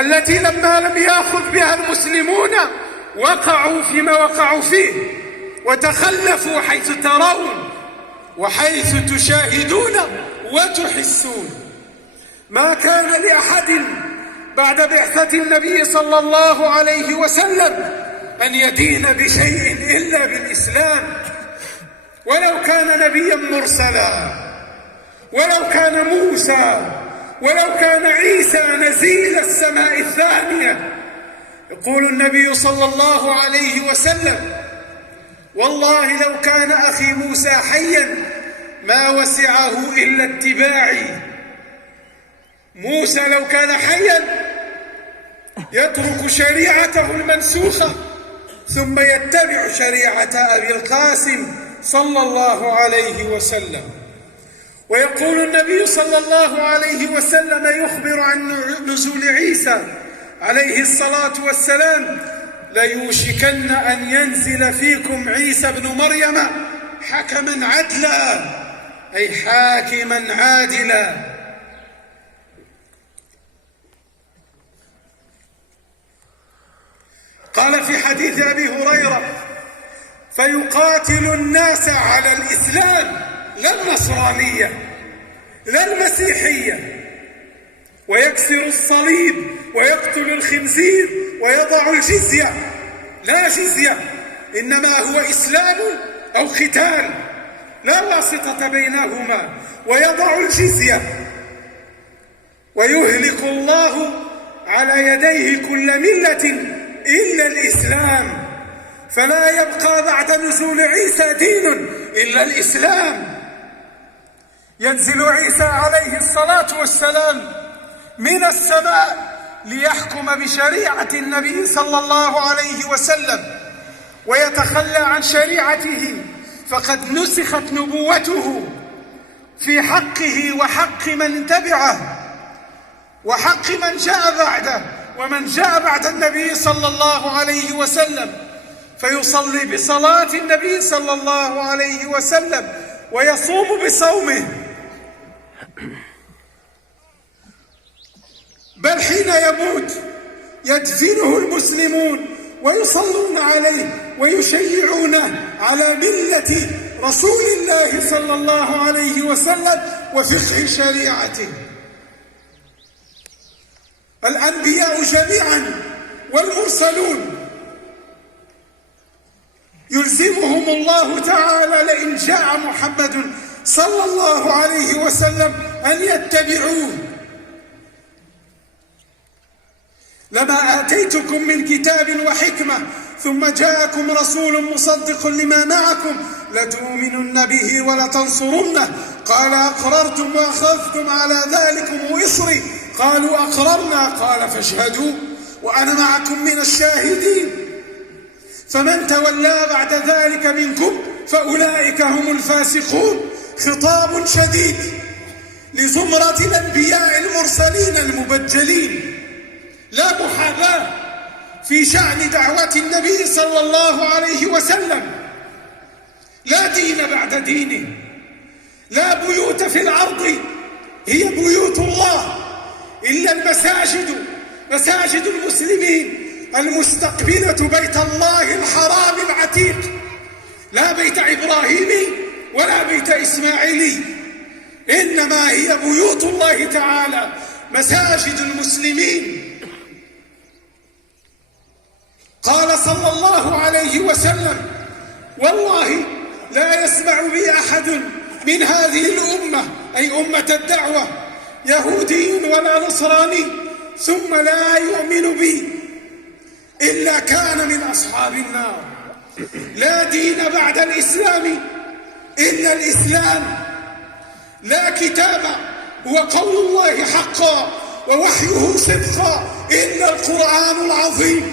التي لما لم يأخذ بها المسلمون وقعوا فيما وقعوا فيه، وتخلفوا حيث ترون وحيث تشاهدون وتحسون. ما كان لأحد بعد بعثة النبي صلى الله عليه وسلم أن يدين بشيء إلا بالإسلام، ولو كان نبيا مرسلا، ولو كان موسى، ولو كان عيسى نزيل السماء الثانية. يقول النبي صلى الله عليه وسلم: والله لو كان أخي موسى حيا ما وسعه إلا اتباعي. موسى لو كان حيا يترك شريعته المنسوخة ثم يتبع شريعة أبي القاسم صلى الله عليه وسلم. ويقول النبي صلى الله عليه وسلم يخبر عن نزول عيسى عليه الصلاة والسلام: ليوشكن أن ينزل فيكم عيسى بن مريم حكما عدلا، أي حاكما عادلا. قال في حديث أبي هريرة: فيقاتل الناس على الإسلام لا النصرانية لا المسيحية، ويكسر الصليب ويقتل الخنزير ويضع الجزية، لا جزية، إنما هو إسلام أو قتال لا واسطة بينهما، ويضع الجزية، ويهلك الله على يديه كل ملة إلا الإسلام، فلا يبقى بعد نزول عيسى دين إلا الإسلام. ينزل عيسى عليه الصلاة والسلام من السماء ليحكم بشريعة النبي صلى الله عليه وسلم ويتخلى عن شريعته، فقد نسخت نبوته في حقه وحق من تبعه وحق من جاء بعده ومن جاء بعد النبي صلى الله عليه وسلم، فيصلي بصلاة النبي صلى الله عليه وسلم ويصوم بصومه، بل حين يموت يدفنه المسلمون ويصلون عليه ويشيعونه على ملة رسول الله صلى الله عليه وسلم وفقه شريعته. الأنبياء جميعا والمرسلون يلزمهم الله تعالى لئن جاء محمد صلى الله عليه وسلم أن يتبعوه. لما آتيتكم من كتاب وحكمة ثم جاءكم رسول مصدق لما معكم لتؤمنن به ولتنصرنه، قال أقررتم وأخذتم على ذلكم إصري، قالوا أقررنا، قال فاشهدوا وأنا معكم من الشاهدين. فمن تولى بعد ذلك منكم فأولئك هم الفاسقون. خطاب شديد لزمرة الأنبياء المرسلين المبجلين، لا محاباة في شأن دعوة النبي صلى الله عليه وسلم. لا دين بعد دينه، لا بيوت في الأرض هي بيوت الله إلا المساجد، مساجد المسلمين المستقبلة بيت الله الحرام العتيق، لا بيت إبراهيمي ولا بيت إسماعيلي، إنما هي بيوت الله تعالى مساجد المسلمين. قال صلى الله عليه وسلم: والله لا يسمع بي أحد من هذه الأمة، أي أمة الدعوة، يهودي ولا نصراني ثم لا يؤمن بي إلا كان من أصحاب النار. لا دين بعد الإسلام إلا الإسلام، لا كتاب هو قول الله حقا ووحيه صدقا إلا القرآن العظيم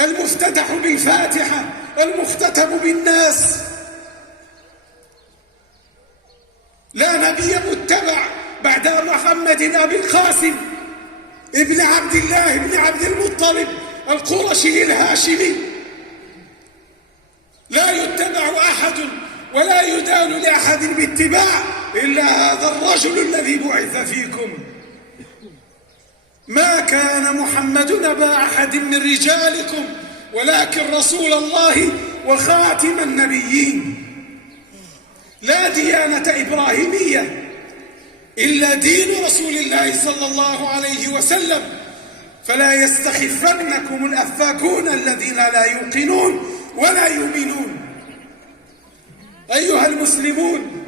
المفتتح بالفاتحة المختتم بالناس. لا نبي متبع بعد محمد أبي القاسم ابن عبد الله بن عبد المطلب القرشي الهاشمي، لا يتبع أحد ولا يدان لأحد باتباع إلا هذا الرجل الذي بعث فيكم. ما كان محمد أبا أحد من رجالكم ولكن رسول الله وخاتم النبيين. لا ديانة إبراهيمية إلا دين رسول الله صلى الله عليه وسلم، فلا يستخفنكم الأفاكون الذين لا يوقنون ولا يؤمنون. أيها المسلمون،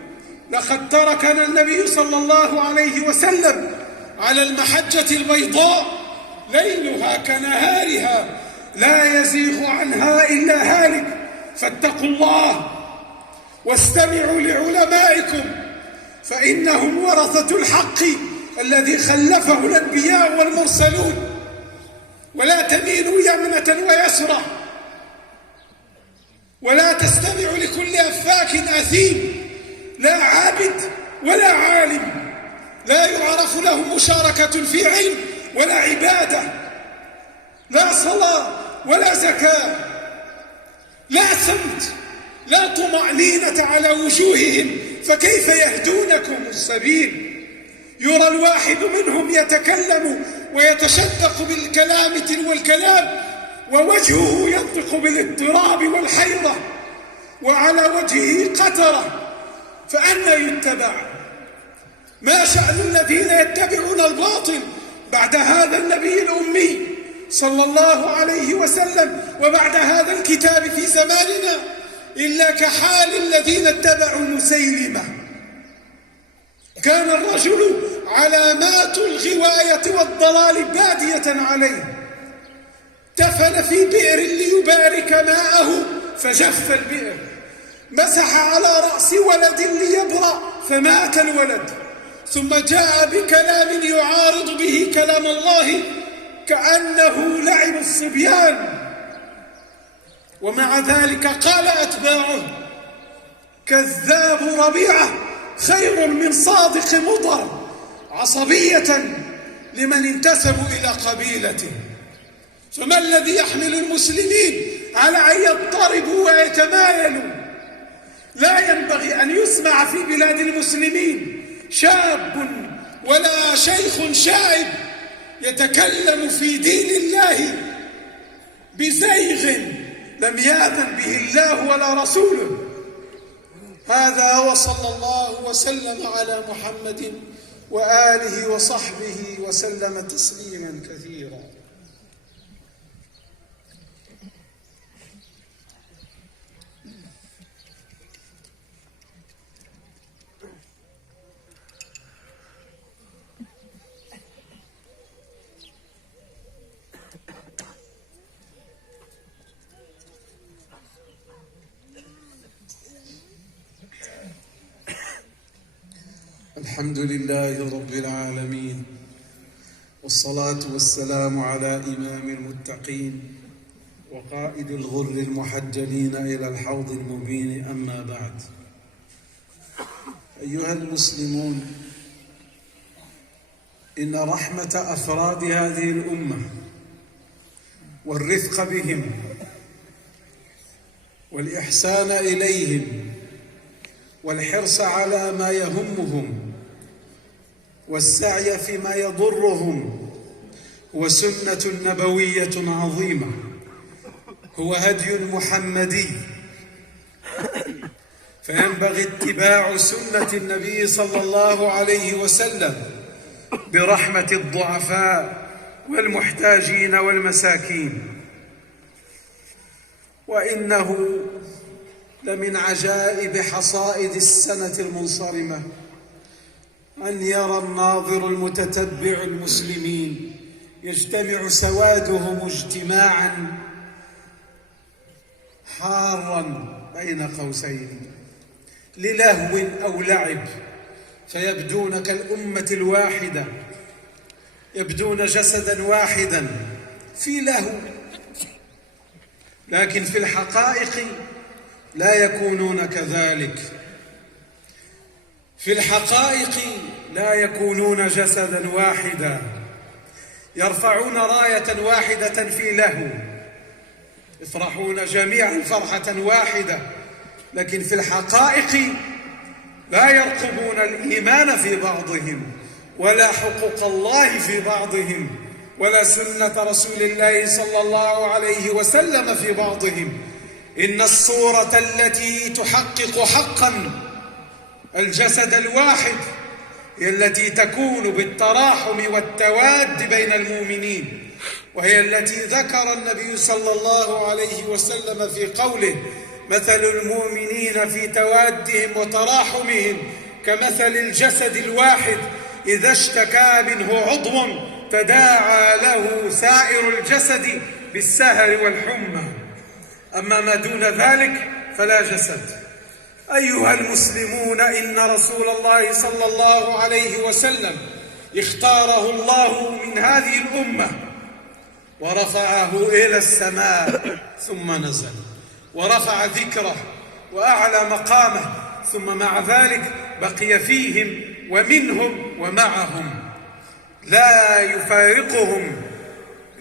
لقد تركنا النبي صلى الله عليه وسلم على المحجة البيضاء ليلها كنهارها لا يزيغ عنها إلا هالك، فاتقوا الله واستمعوا لعلمائكم فإنهم ورثة الحق الذي خلفه الأنبياء والمرسلون. ولا تميلوا يمنة ويسرى، ولا تستمعوا لكل أفاك أثيم لا عابد ولا عالم، لا يعرف له مشاركة في علم ولا عبادة، لا صلاة ولا زكاة، لا سمت، لا طمأنينة على وجوههم، فكيف يهدونكم السبيل؟ يرى الواحد منهم يتكلم ويتشدق بالكلام تلو الكلام ووجهه ينطق بالاضطراب والحيرة وعلى وجهه قترة، فأنى يتبع؟ ما شأن الذين يتبعون الباطل بعد هذا النبي الأمي صلى الله عليه وسلم وبعد هذا الكتاب في زماننا إلا كحال الذين اتبعوا مسيلمة. كان الرجل علامات الغواية والضلال بادية عليه، دفن في بئر ليبارك ماءه فجف البئر، مسح على رأس ولد ليبرأ فمات الولد، ثم جاء بكلام يعارض به كلام الله كأنه لعب الصبيان، ومع ذلك قال أتباعه: كذاب ربيعة خير من صادق مضر، عصبية لمن انتسبوا إلى قبيلته. فما الذي يحمل المسلمين على أن يضطربوا ويتمايلوا؟ لا ينبغي أن يسمع في بلاد المسلمين شاب ولا شيخ شائب يتكلم في دين الله بزيغ لم يأذن به الله ولا رسوله. هذا وصلى الله وسلم على محمد وآله وصحبه وسلم تسليما كثيرا. الحمد لله رب العالمين، والصلاة والسلام على إمام المتقين وقائد الغر المحجلين إلى الحوض المبين، أما بعد. أيها المسلمون، إن رحمة أفراد هذه الأمة والرفق بهم والإحسان إليهم والحرص على ما يهمهم والسعي فيما يضرهم هو سنة نبوية عظيمة، هو هدي محمدي، فينبغي اتباع سنة النبي صلى الله عليه وسلم برحمة الضعفاء والمحتاجين والمساكين. وإنه لمن عجائب حصائد السنة المنصرمة أن يرى الناظر المتتبع المسلمين يجتمع سوادهم اجتماعا حارا بين قوسين للهو أو لعب، فيبدون كالأمة الواحدة، يبدون جسدا واحدا في لهو، لكن في الحقائق لا يكونون كذلك. في الحقائق لا يكونون جسدا واحدا، يرفعون راية واحدة في لهو، يفرحون جميعا فرحة واحدة، لكن في الحقائق لا يرقبون الإيمان في بعضهم ولا حقوق الله في بعضهم ولا سنة رسول الله صلى الله عليه وسلم في بعضهم. إن الصورة التي تحقق حقا الجسد الواحد هي التي تكون بالتراحم والتواد بين المؤمنين، وهي التي ذكر النبي صلى الله عليه وسلم في قوله: مثل المؤمنين في توادهم وتراحمهم كمثل الجسد الواحد إذا اشتكى منه عضو تداعى له سائر الجسد بالسهر والحمى، أما ما دون ذلك فلا جسد. أيها المسلمون، إن رسول الله صلى الله عليه وسلم اختاره الله من هذه الأمة ورفعه إلى السماء ثم نزل، ورفع ذكره وأعلى مقامه، ثم مع ذلك بقي فيهم ومنهم ومعهم، لا يفارقهم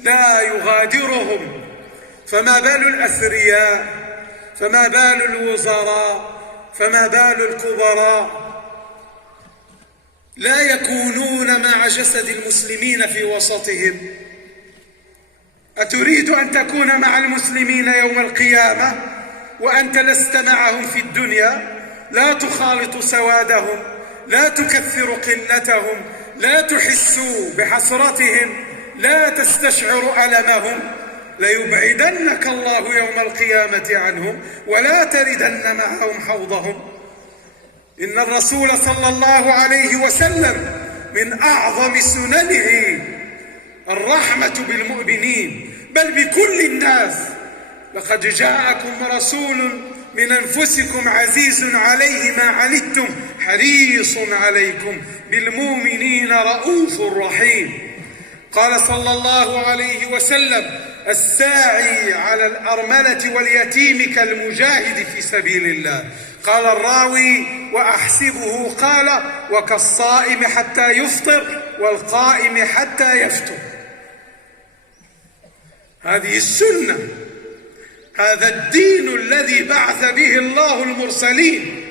لا يغادرهم. فما بال الأثرياء، فما بال الوزراء، فما بال الكبراء لا يكونون مع جسد المسلمين في وسطهم؟ أتريد أن تكون مع المسلمين يوم القيامة وأنت لست معهم في الدنيا؟ لا تخالط سوادهم، لا تكثر قلتهم، لا تحس بحسرتهم، لا تستشعر ألمهم. ليبعدنك الله يوم القيامة عنهم ولا تردن معهم حوضهم. إن الرسول صلى الله عليه وسلم من أعظم سننه الرحمة بالمؤمنين، بل بكل الناس. لقد جاءكم رسول من أنفسكم عزيز عليه ما عنتم حريص عليكم بالمؤمنين رؤوف رحيم. قال صلى الله عليه وسلم: الساعي على الأرملة واليتيم كالمجاهد في سبيل الله. قال الراوي: وأحسبه قال: وكالصائم حتى يفطر والقائم حتى يفطر. هذه السنة، هذا الدين الذي بعث به الله المرسلين،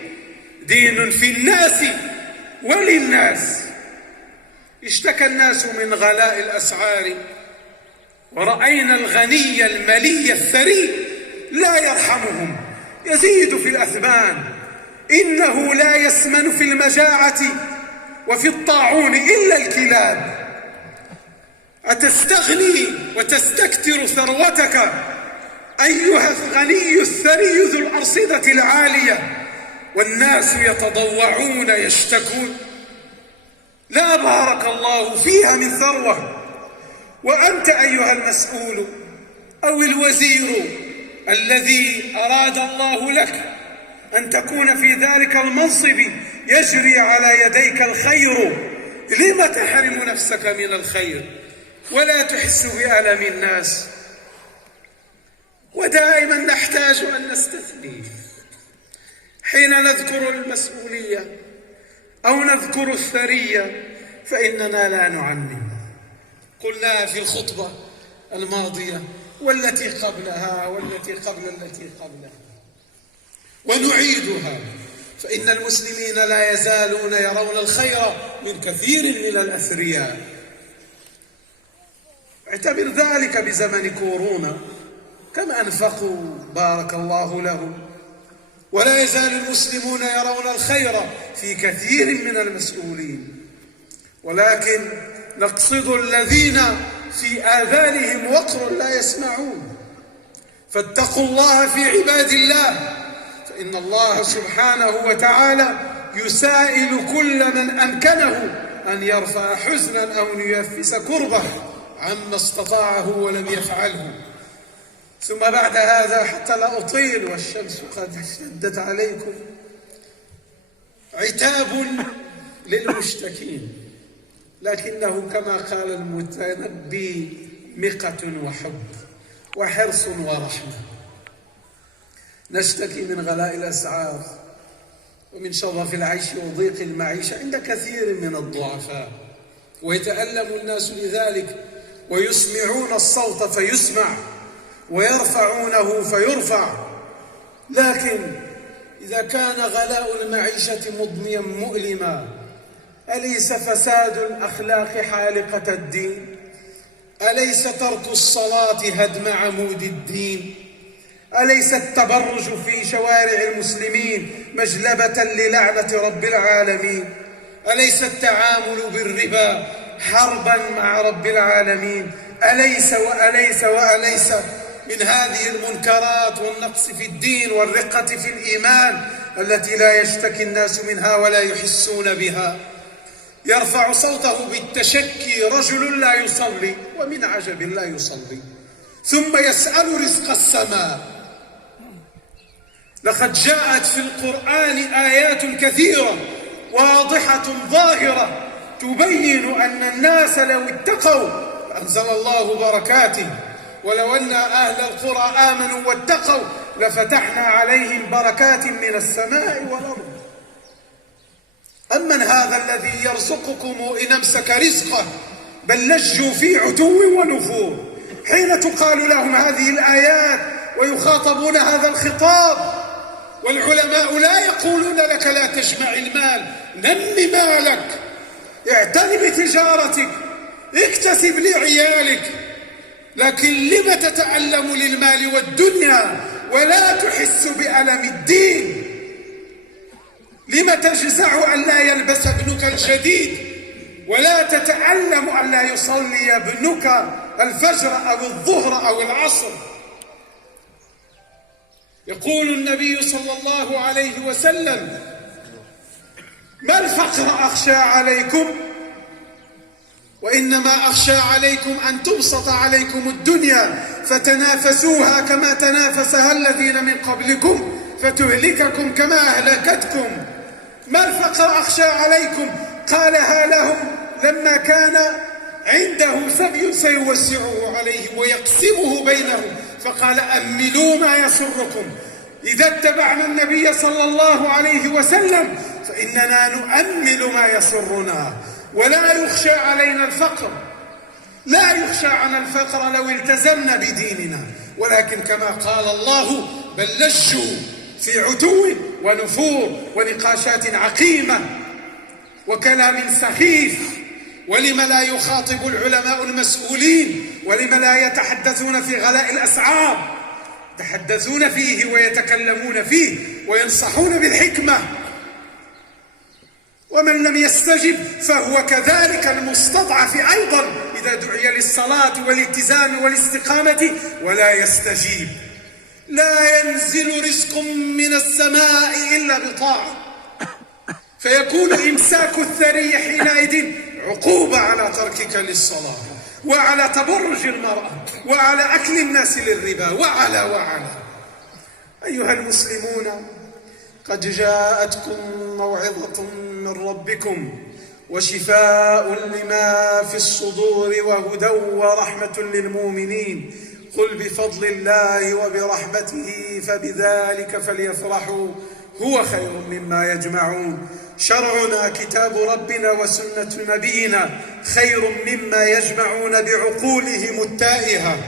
دين في الناس وللناس. اشتكى الناس من غلاء الأسعار، ورأينا الغني الملي الثري لا يرحمهم، يزيد في الأثمان. إنه لا يسمن في المجاعة وفي الطاعون إلا الكلاب. أتستغني وتستكتر ثروتك أيها الغني الثري ذو الأرصدة العالية، والناس يتضوعون يشتكون؟ لا بارك الله فيها من ثروة. وأنت أيها المسؤول أو الوزير الذي أراد الله لك أن تكون في ذلك المنصب يجري على يديك الخير، لم تحرم نفسك من الخير ولا تحس بألم الناس؟ ودائما نحتاج أن نستثني حين نذكر المسؤولية أو نذكر الثرية، فإننا لا نعمم. قلنا في الخطبة الماضية والتي قبلها والتي قبل التي قبلها، ونعيدها، فإن المسلمين لا يزالون يرون الخير من كثير من الأثرياء. اعتبر ذلك بزمن كورونا، كم أنفقوا بارك الله لهم. ولا يزال المسلمون يرون الخير في كثير من المسؤولين، ولكن نقصد الذين في آذانهم وقر لا يسمعون. فاتقوا الله في عباد الله، فإن الله سبحانه وتعالى يسائل كل من أمكنه أن يرفع حزنا أو ينفس كربه عما استطاعه ولم يفعله. ثم بعد هذا، حتى لا أطيل والشمس قد اشتدت عليكم، عتاب للمشتكين، لكنه كما قال المتنبي: مقة وحب وحرص ورحمة. نشتكي من غلاء الأسعار ومن شظف العيش وضيق المعيشة عند كثير من الضعفاء، ويتألم الناس لذلك، ويسمعون الصوت فيسمع ويرفعونه فيرفع. لكن إذا كان غلاء المعيشة مضنيا مؤلما، أليس فساد الأخلاق حالقة الدين؟ أليس ترك الصلاة هدم عمود الدين؟ أليس التبرج في شوارع المسلمين مجلبة للعنة رب العالمين؟ أليس التعامل بالربا حربا مع رب العالمين؟ أليس من هذه المنكرات والنقص في الدين والرقة في الإيمان التي لا يشتكي الناس منها ولا يحسون بها؟ يرفع صوته بالتشكي رجل لا يصلي، ومن عجب لا يصلي، ثم يسأل رزق السماء. لقد جاءت في القرآن آيات كثيرة واضحة ظاهرة تبين أن الناس لو اتقوا أنزل الله بركاته، ولو أن أهل القرى آمنوا واتقوا لفتحنا عليهم بركات من السماء والأرض. أمن هذا الذي يرزقكم إن أمسك رزقه بل لجوا في عتو ونفور؟ حين تقال لهم هذه الآيات ويخاطبون هذا الخطاب، والعلماء لا يقولون لك لا تجمع المال، نم مالك، اعتني بتجارتك، اكتسب لعيالك، لكن لم تتألم للمال والدنيا ولا تحس بألم الدين؟ لم تجزع أن لا يلبس ابنك الجديد ولا تتألم أن لا يصلي ابنك الفجر أو الظهر أو العصر؟ يقول النبي صلى الله عليه وسلم: ما الفقر أخشى عليكم، وإنما أخشى عليكم أن تبسط عليكم الدنيا فتنافسوها كما تنافسها الذين من قبلكم فتهلككم كما أهلكتكم. ما الفقر أخشى عليكم؟ قالها لهم لما كان عنده سبي سيوسعه عليهم ويقسمه بينهم، فقال: أملوا ما يسركم. إذا اتبعنا النبي صلى الله عليه وسلم فإننا نؤمل ما يسرنا، ولا يخشى علينا الفقر، لا يخشى عن الفقر لو التزمنا بديننا، ولكن كما قال الله: بل لجوا في عتو ونفور ونقاشات عقيمة وكلام سخيف. ولم لا يخاطب العلماء المسؤولين؟ ولم لا يتحدثون في غلاء الأسعار؟ يتحدثون فيه ويتكلمون فيه وينصحون بالحكمة. ومن لم يستجب فهو كذلك المستضعف أيضا إذا دعي للصلاة والالتزام والاستقامة ولا يستجيب. لا ينزل رزق من السماء إلا بطاعة، فيكون إمساك الثري حينئذ عقوبة على تركك للصلاة وعلى تبرج المرأة وعلى أكل الناس للربا وعلى أيها المسلمون، قد جاءتكم موعظة من ربكم وشفاء لما في الصدور وهدى ورحمة للمؤمنين. قل بفضل الله وبرحمته فبذلك فليفرحوا هو خير مما يجمعون. شرعنا كتاب ربنا وسنة نبينا خير مما يجمعون بعقولهم التائهة.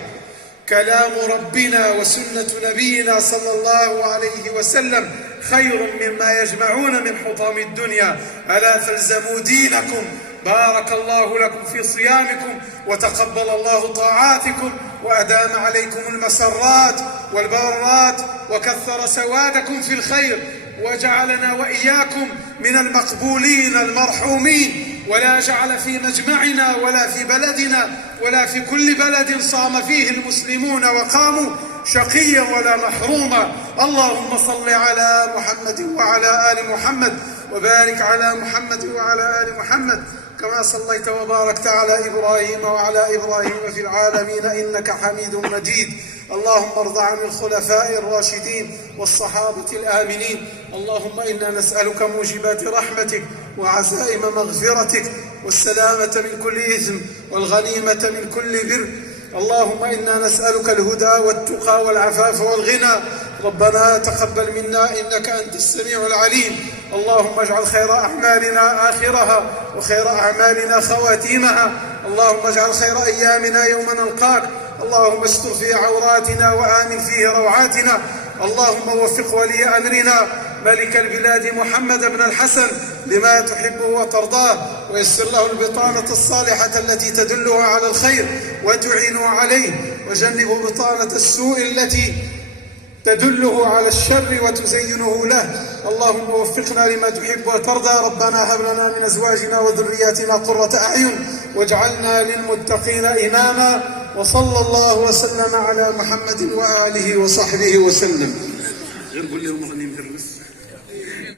كلام ربنا وسنة نبينا صلى الله عليه وسلم خير مما يجمعون من حطام الدنيا. ألا فالزموا دينكم. بارك الله لكم في صيامكم وتقبل الله طاعاتكم وأدام عليكم المسرات والبرات وكثر سوادكم في الخير وجعلنا وإياكم من المقبولين المرحومين، ولا جعل في مجمعنا ولا في بلدنا ولا في كل بلد صام فيه المسلمون وقاموا شقيا ولا محروما. اللهم صل على محمد وعلى آل محمد وبارك على محمد وعلى آل محمد كما صليت وباركت على إبراهيم وعلى إبراهيم في العالمين إنك حميد مجيد. اللهم ارض عن الخلفاء الراشدين والصحابة الآمنين. اللهم إنا نسألك موجبات رحمتك وعزائم مغفرتك والسلامة من كل إثم والغنيمة من كل بر. اللهم إنا نسألك الهدى والتقى والعفاف والغنى. ربنا تقبل منا إنك أنت السميع العليم. اللهم اجعل خير أعمالنا آخرها وخير أعمالنا خواتيمها. اللهم اجعل خير أيامنا يوم نلقاك. اللهم استر في عوراتنا وآمن فيه روعاتنا. اللهم وفق ولي أمرنا ملك البلاد محمد بن الحسن لما تحب وترضاه، ويسر له البطانة الصالحة التي تدله على الخير، وتعينوا عليه، وجنبوا بطانة السوء التي تدله على الشر وتزينه له. اللهم وفقنا لما تحب وترضى. ربنا هب لنا من أزواجنا وذرياتنا قرة أعين واجعلنا للمتقين إماما. وصلى الله وسلم على محمد وآله وصحبه وسلم. غير قول لهم راني مدرس.